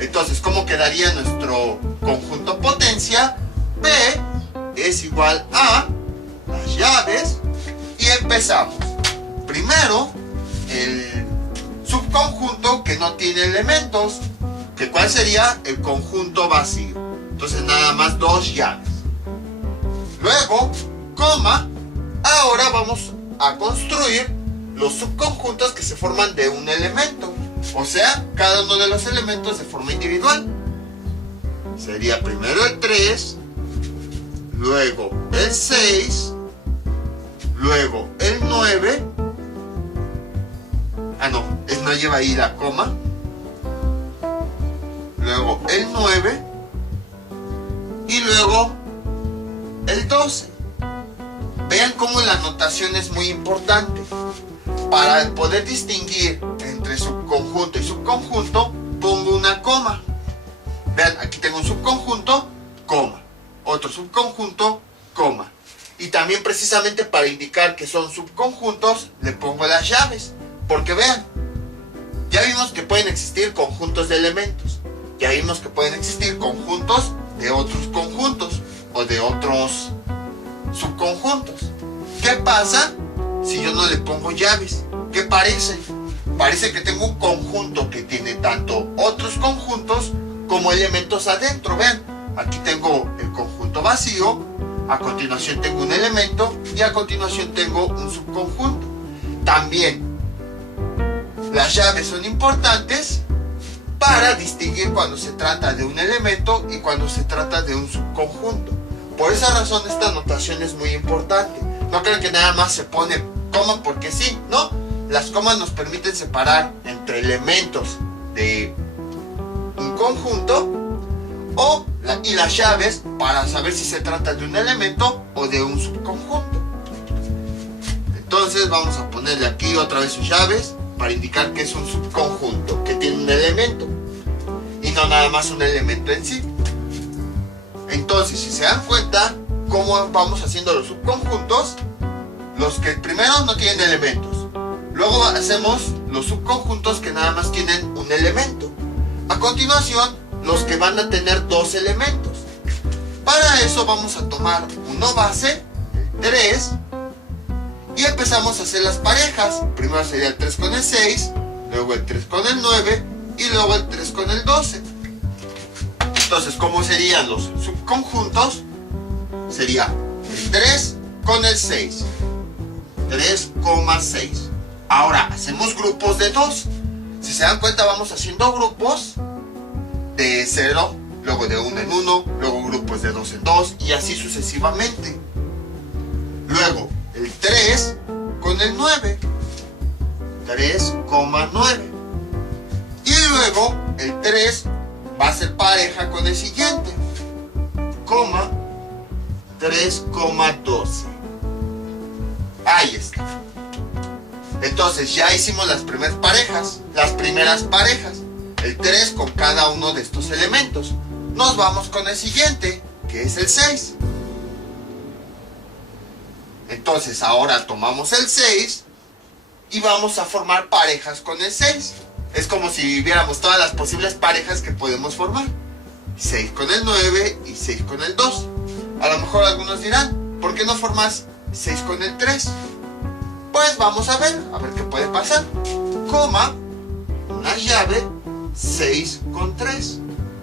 Entonces, ¿cómo quedaría nuestro conjunto potencia? P es igual a las llaves y empezamos. Primero, el subconjunto que no tiene elementos, que ¿cuál sería? El conjunto vacío. Entonces nada más dos llaves. Luego, coma, ahora vamos a construir los subconjuntos que se forman de un elemento. O sea, cada uno de los elementos de forma individual. Sería primero el 3, luego el 6, luego el 9. Ah, no lleva ahí la coma. Luego el 9 y luego el 12. Vean cómo la notación es muy importante. Para poder distinguir entre subconjunto y subconjunto, pongo una coma. Vean, aquí tengo un subconjunto, coma. Otro subconjunto, coma. Y también precisamente para indicar que son subconjuntos, le pongo las llaves. Porque vean, ya vimos que pueden existir conjuntos de elementos. Ya vimos que pueden existir conjuntos de otros conjuntos o de otros subconjuntos. ¿Qué pasa si yo no le pongo llaves? ¿Qué parece? Parece que tengo un conjunto que tiene tanto otros conjuntos como elementos adentro. Vean, aquí tengo el conjunto vacío, a continuación tengo un elemento y a continuación tengo un subconjunto. También las llaves son importantes para distinguir cuando se trata de un elemento y cuando se trata de un subconjunto. Por esa razón esta notación es muy importante. No crean que nada más se pone coma porque sí, no. Las comas nos permiten separar entre elementos de un conjunto y las llaves para saber si se trata de un elemento o de un subconjunto. Entonces vamos a ponerle aquí otra vez sus llaves para indicar que es un subconjunto, que tiene un elemento y no nada más un elemento en sí. Entonces, si se dan cuenta cómo vamos haciendo los subconjuntos, los que primero no tienen elementos, luego hacemos los subconjuntos que nada más tienen un elemento, a continuación los que van a tener dos elementos. Para eso vamos a tomar uno base, el 3, y empezamos a hacer las parejas. Primero sería el 3 con el 6, luego el 3 con el 9 y luego el 3 con el 12. Entonces, ¿cómo serían los subconjuntos? Sería el 3 con el 6, 3,6. Ahora hacemos grupos de 2. Si se dan cuenta, vamos haciendo grupos de 0, luego de 1 en 1, luego grupos de 2 en 2 y así sucesivamente. Luego el 3 con el 9, 3,9. Y luego el 3 va a ser pareja con el siguiente, coma, 3,12. Ahí está. Entonces ya hicimos las primeras parejas, el 3 con cada uno de estos elementos. Nos vamos con el siguiente, que es el 6. Entonces ahora tomamos el 6 y vamos a formar parejas con el 6. Es como si viéramos todas las posibles parejas que podemos formar. 6 con el 9 y 6 con el 2. A lo mejor algunos dirán, ¿por qué no formas 6 con el 3? Pues vamos a ver qué puede pasar. Coma, una llave, 6 con 3.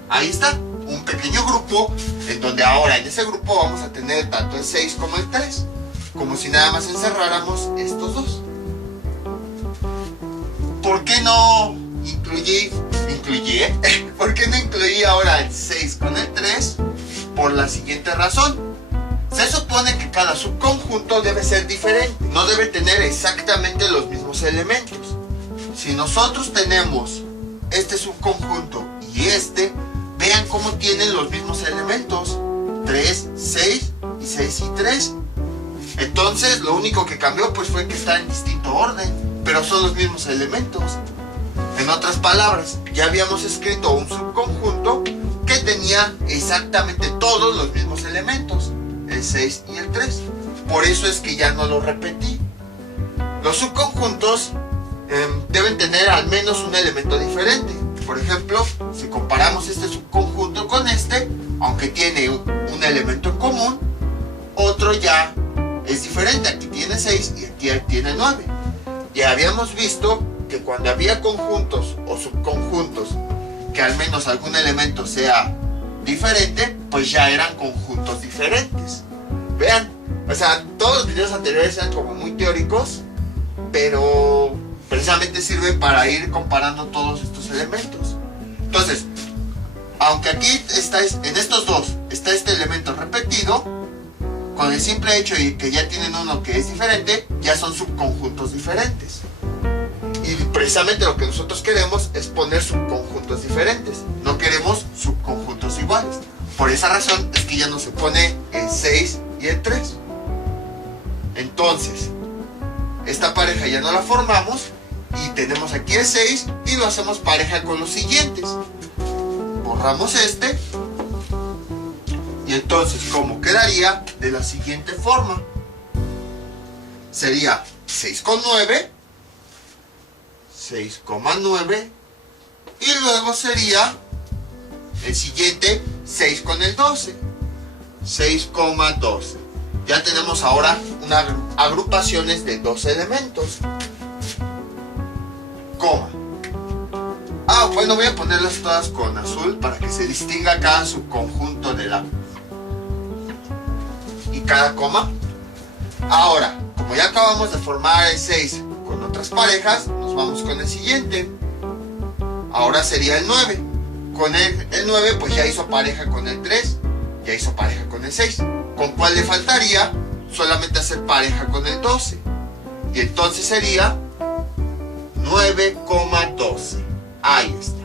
Ahí está, un pequeño grupo, en donde ahora en ese grupo vamos a tener tanto el 6 como el 3. Como si nada más encerráramos estos dos. ¿Por qué no incluí ¿Por qué no incluí ahora el 6 con el 3? Por la siguiente razón. Se supone que cada subconjunto debe ser diferente, no debe tener exactamente los mismos elementos. Si nosotros tenemos este subconjunto y este, vean cómo tienen los mismos elementos, 3, 6 y 6 y 3. Entonces lo único que cambió pues fue que está en distinto orden, pero son los mismos elementos. En otras palabras, ya habíamos escrito un subconjunto que tenía exactamente todos los mismos elementos, el 6 y el 3. Por eso es que ya no lo repetí. Los subconjuntos deben tener al menos un elemento diferente. Por ejemplo, si comparamos este subconjunto con este, aunque tiene un elemento en común, otro ya es diferente. Aquí tiene 6 y aquí tiene 9. Ya habíamos visto que cuando había conjuntos o subconjuntos que al menos algún elemento sea diferente, pues ya eran conjuntos diferentes. Vean, o sea, todos los videos anteriores eran como muy teóricos, pero precisamente sirve para ir comparando todos estos elementos. Entonces, aunque aquí en estos dos está este elemento repetido, con el simple hecho de que ya tienen uno que es diferente, ya son subconjuntos diferentes. Y precisamente lo que nosotros queremos es poner subconjuntos diferentes. No queremos subconjuntos iguales. Por esa razón es que ya no se pone el 6 y el 3. Entonces, esta pareja ya no la formamos y tenemos aquí el 6 y lo hacemos pareja con los siguientes. Borramos este y entonces, ¿cómo quedaría? De la siguiente forma. Sería 6 con 9, 6,9 y luego sería el siguiente 6 con el 12, 6,12. Ya tenemos ahora unas agrupaciones de dos elementos. Coma. Bueno, voy a ponerlas todas con azul para que se distinga cada subconjunto de la y cada coma. Ahora, como ya acabamos de formar el 6 con otras parejas, nos vamos con el siguiente. Ahora sería el 9. Con el 9 pues ya hizo pareja con el 3, ya hizo pareja con el 6. ¿Con cuál le faltaría? Solamente hacer pareja con el 12. Y entonces sería 9,12. Ahí está.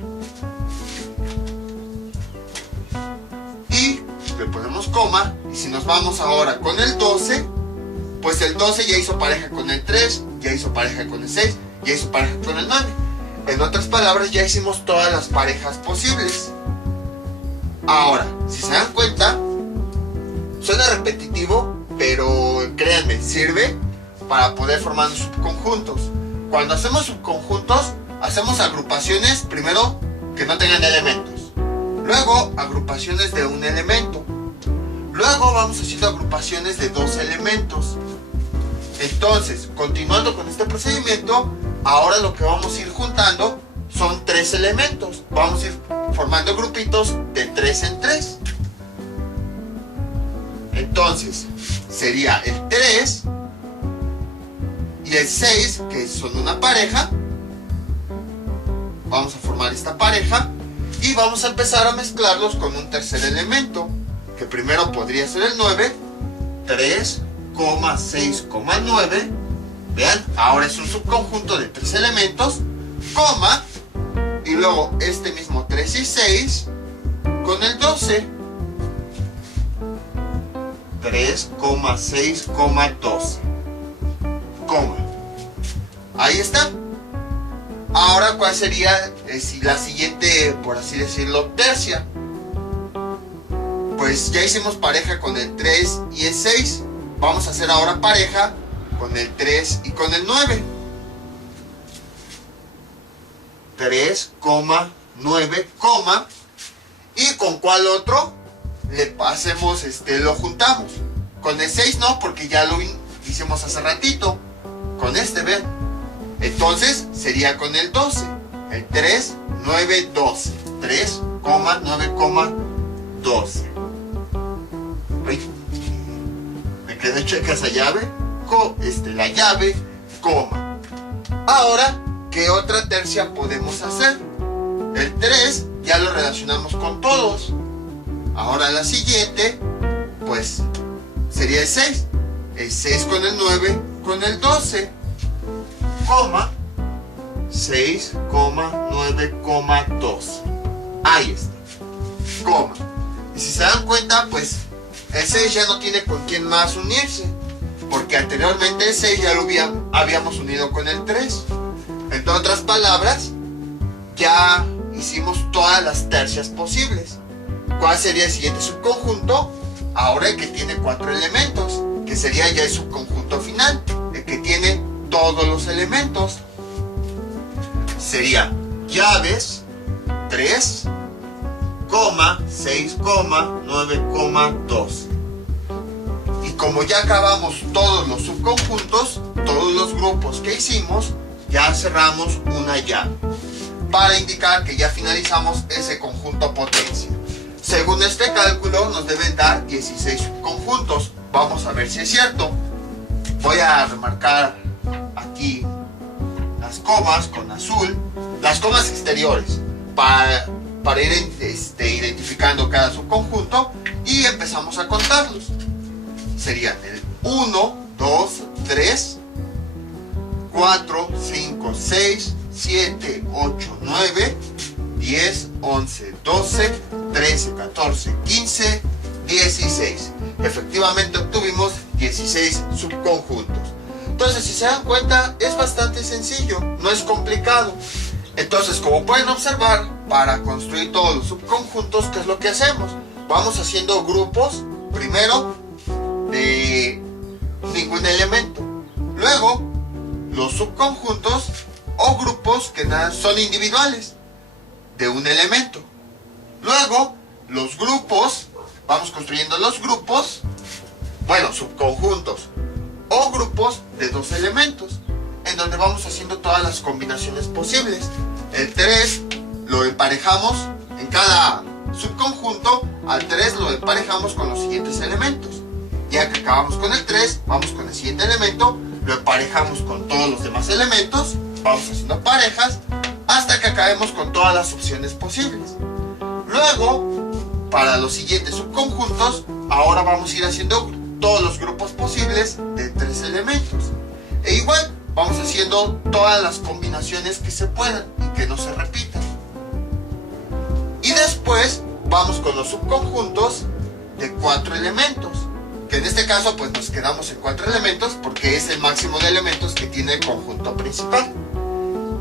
Y le ponemos coma. Y si nos vamos ahora con el 12, pues el 12 ya hizo pareja con el 3, ya hizo pareja con el 6, ya hizo pareja con el 9. En otras palabras, ya hicimos todas las parejas posibles. Ahora, si se dan cuenta, suena repetitivo, pero créanme, sirve para poder formar subconjuntos. Cuando hacemos subconjuntos, hacemos agrupaciones primero que no tengan elementos, luego agrupaciones de un elemento, luego vamos haciendo agrupaciones de dos elementos. Entonces, continuando con este procedimiento, ahora lo que vamos a ir juntando son tres elementos. Vamos a ir formando grupitos de 3 en 3. Entonces, sería el 3 y el 6, que son una pareja. Vamos a formar esta pareja y vamos a empezar a mezclarlos con un tercer elemento, que primero podría ser el 9, 3,6,9. Vean, ahora es un subconjunto de 3 elementos, coma, y luego este mismo 3 y 6 con el 12, 3,6,12, coma. Ahí está. Ahora, ¿cuál sería la siguiente, por así decirlo, tercia? Pues ya hicimos pareja con el 3 y el 6. Vamos a hacer ahora pareja con el 3 y con el 9. 3,9, ¿y con cuál otro? Lo juntamos. Con el 6 no, porque ya lo hicimos hace ratito. Con este, vean. Entonces sería con el 12. El 3, 9, 12. 3,9,12. Me quedé checa esa llave. La llave, coma. Ahora, ¿qué otra tercia podemos hacer? El 3 ya lo relacionamos con todos. Ahora la siguiente, pues, sería el 6. El 6 con el 9 con el 12. Coma, 6,9,12. Ahí está. Coma. Y si se dan cuenta, pues, el 6 ya no tiene con quién más unirse, porque anteriormente el 6 ya lo habíamos unido con el 3. En otras palabras, ya hicimos todas las tercias posibles. ¿Cuál sería el siguiente subconjunto? Ahora el que tiene 4 elementos, que sería ya el subconjunto final, el que tiene todos los elementos. Sería llaves 3, 6,9,12. Y como ya acabamos todos los subconjuntos, todos los grupos que hicimos, ya cerramos una llave para indicar que ya finalizamos ese conjunto potencia. Según este cálculo nos deben dar 16 subconjuntos. Vamos a ver si es cierto. Voy a remarcar aquí las comas con azul, las comas exteriores, para ir identificando cada subconjunto, y empezamos a contarlos. Serían el 1, 2, 3, 4, 5, 6, 7, 8, 9, 10, 11, 12, 13, 14, 15, 16. Efectivamente obtuvimos 16 subconjuntos. Entonces, si se dan cuenta, es bastante sencillo, no es complicado. Entonces, como pueden observar, para construir todos los subconjuntos, ¿qué es lo que hacemos? Vamos haciendo grupos, primero, de ningún elemento. Luego, los subconjuntos o grupos que son individuales, de un elemento. Luego, los grupos, vamos construyendo los grupos, subconjuntos o grupos de dos elementos, en donde vamos haciendo todas las combinaciones posibles. El 3 lo emparejamos en cada subconjunto, al 3 lo emparejamos con los siguientes elementos. Ya que acabamos con el 3, vamos con el siguiente elemento, lo emparejamos con todos los demás elementos, vamos haciendo parejas hasta que acabemos con todas las opciones posibles. Luego, para los siguientes subconjuntos, ahora vamos a ir haciendo todos los grupos posibles de 3 elementos. E igual, vamos haciendo todas las combinaciones que se puedan y que no se repitan. Y después, vamos con los subconjuntos de 4 elementos. Que en este caso, pues nos quedamos en 4 elementos porque es el máximo de elementos que tiene el conjunto principal.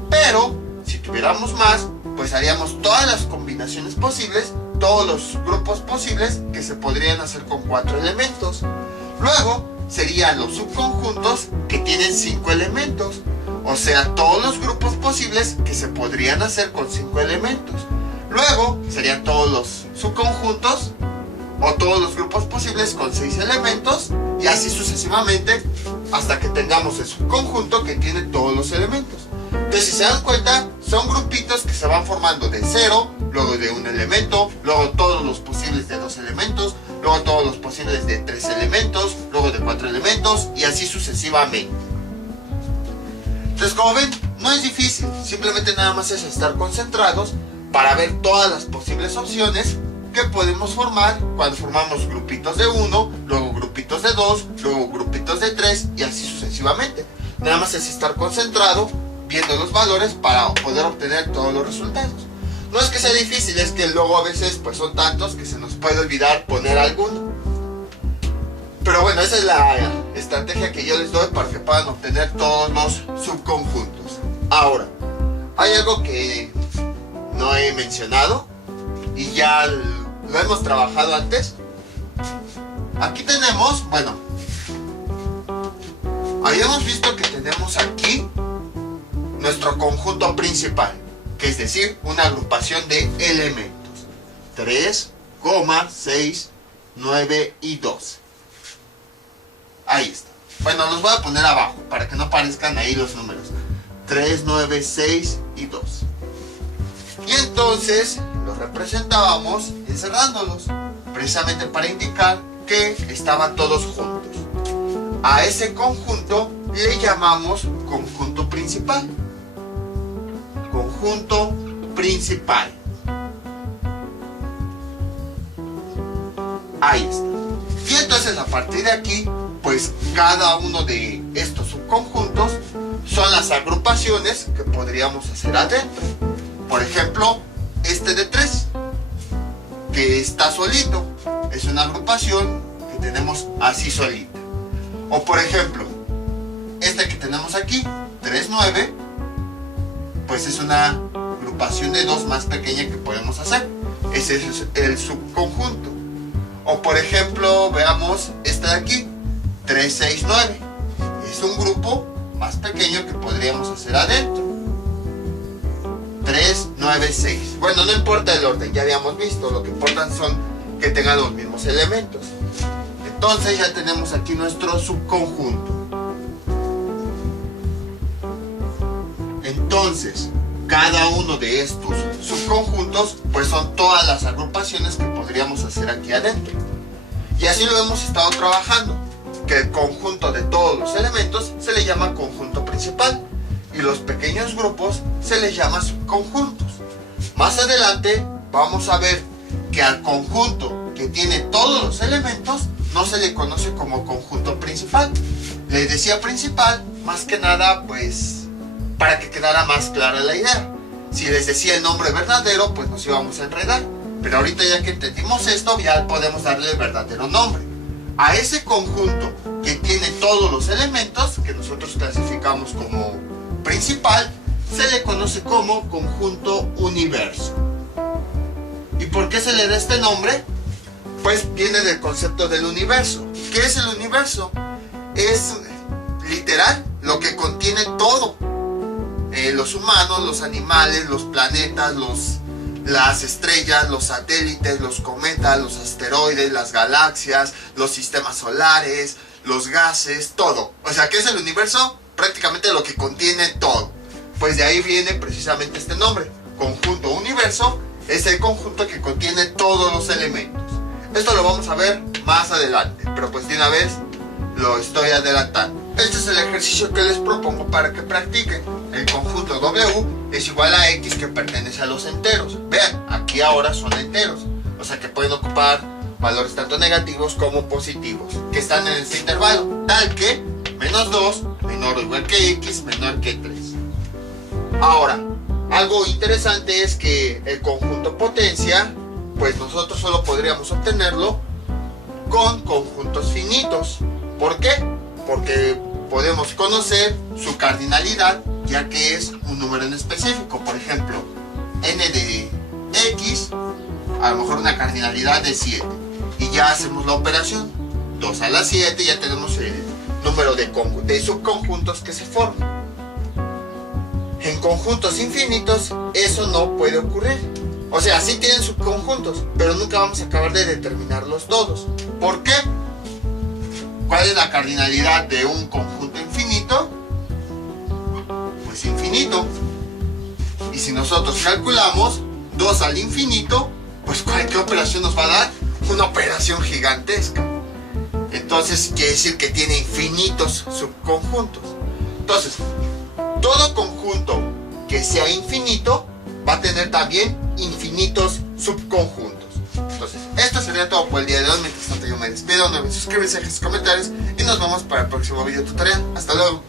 Pero, si tuviéramos más, pues haríamos todas las combinaciones posibles, todos los grupos posibles que se podrían hacer con 4 elementos. Luego serían los subconjuntos que tienen 5 elementos, o sea, todos los grupos posibles que se podrían hacer con 5 elementos. Luego serían todos los subconjuntos o todos los grupos posibles con 6 elementos, y así sucesivamente hasta que tengamos el subconjunto que tiene todos los elementos. Entonces, si se dan cuenta, son grupitos que se van formando de 0, luego de un elemento, luego todos los posibles de 2 elementos, luego todos los posibles de 3 elementos, luego de 4 elementos, y así sucesivamente. Entonces, como ven, no es difícil, simplemente nada más es estar concentrados para ver todas las posibles opciones que podemos formar cuando formamos grupitos de 1, luego grupitos de 2, luego grupitos de 3, y así sucesivamente. Nada más es estar concentrado viendo los valores para poder obtener todos los resultados. No es que sea difícil, es que luego a veces pues son tantos que se nos puede olvidar poner alguno. Pero bueno, esa es la estrategia que yo les doy para que puedan obtener todos los subconjuntos. Ahora, hay algo que no he mencionado y ya lo hemos trabajado antes. Aquí tenemos, habíamos visto que tenemos aquí nuestro conjunto principal, que es decir, una agrupación de elementos. 3, 6, 9 y 12. Ahí está. Bueno, los voy a poner abajo para que no aparezcan ahí los números. 3, 9, 6 y 2. Y entonces los representábamos encerrándolos, precisamente para indicar que estaban todos juntos. A ese conjunto le llamamos conjunto principal. Conjunto principal. Ahí está. Y entonces a partir de aquí, pues cada uno de estos subconjuntos son las agrupaciones que podríamos hacer adentro. Por ejemplo, este de 3, que está solito, es una agrupación que tenemos así solita. O por ejemplo, este que tenemos aquí, 3, 9, pues es una agrupación de 2 más pequeña que podemos hacer. Ese es el subconjunto. O por ejemplo, veamos este de aquí, 3, 6, 9. Es un grupo más pequeño que podríamos hacer adentro. 3, 9, 6. Bueno, no importa el orden, ya habíamos visto. Lo que importan son que tengan los mismos elementos. Entonces ya tenemos aquí nuestro subconjunto. Entonces, cada uno de estos subconjuntos pues son todas las agrupaciones que podríamos hacer aquí adentro. Y así lo hemos estado trabajando, que el conjunto de todos los elementos se le llama conjunto principal y los pequeños grupos se les llama subconjuntos. Más adelante vamos a ver que al conjunto que tiene todos los elementos no se le conoce como conjunto principal. Les decía principal más que nada pues para que quedara más clara la idea. Si les decía el nombre verdadero pues nos íbamos a enredar, pero ahorita ya que entendimos esto ya podemos darle el verdadero nombre a ese conjunto que tiene todos los elementos, que nosotros clasificamos como principal, se le conoce como conjunto universo. ¿Y por qué se le da este nombre? Pues viene del concepto del universo. ¿Qué es el universo? Es literal lo que contiene todo. Los humanos, los animales, los planetas, las estrellas, los satélites, los cometas, los asteroides, las galaxias, los sistemas solares, los gases, todo. O sea, ¿qué es el universo? Prácticamente lo que contiene todo. Pues de ahí viene precisamente este nombre. Conjunto universo es el conjunto que contiene todos los elementos. Esto lo vamos a ver más adelante, pero pues de una vez lo estoy adelantando. Este es el ejercicio que les propongo para que practiquen. El conjunto W es igual a X que pertenece a los enteros. Vean, aquí ahora son enteros. O sea que pueden ocupar valores tanto negativos como positivos, que están en este intervalo, tal que menos 2 menor o igual que X menor que 3. Ahora, algo interesante es que el conjunto potencia, pues nosotros solo podríamos obtenerlo con conjuntos finitos. ¿Por qué? Porque podemos conocer su cardinalidad, ya que es un número en específico. Por ejemplo, n de x, a lo mejor una cardinalidad de 7. Y ya hacemos la operación. 2 a la 7, ya tenemos el número de subconjuntos que se forman. En conjuntos infinitos, eso no puede ocurrir. O sea, sí tienen subconjuntos, pero nunca vamos a acabar de determinarlos todos. ¿Por qué? ¿Cuál es la cardinalidad de un conjunto infinito? Pues infinito. Y si nosotros calculamos 2 al infinito, pues ¿qué operación nos va a dar? Una operación gigantesca. Entonces quiere decir que tiene infinitos subconjuntos. Entonces, todo conjunto que sea infinito va a tener también infinitos subconjuntos. Entonces, esto sería todo por el día de hoy. Mientras tanto yo me despido, no olviden suscribirse, dejar sus comentarios y nos vemos para el próximo video tutorial. Hasta luego.